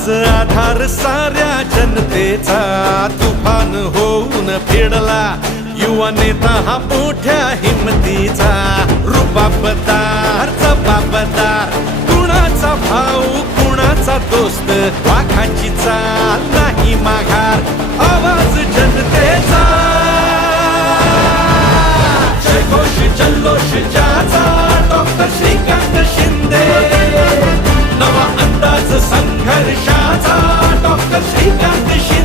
आज आधार साऱ्या जनतेचा तुफान होऊन फेडला युवा नेता हा मोठ्या हिमतीचा रुबाबदार जबाबदार कुणाचा भाऊ कुणाचा दोस्त वाघाची चाल नाही माघार आवाज जनतेचा जयघोष जल्लोष ज्याचा डॉक्टर श्रीकांत शिंदे नवा अंदाज संघर्षाचा डॉक्टर श्रीकांत शिंदे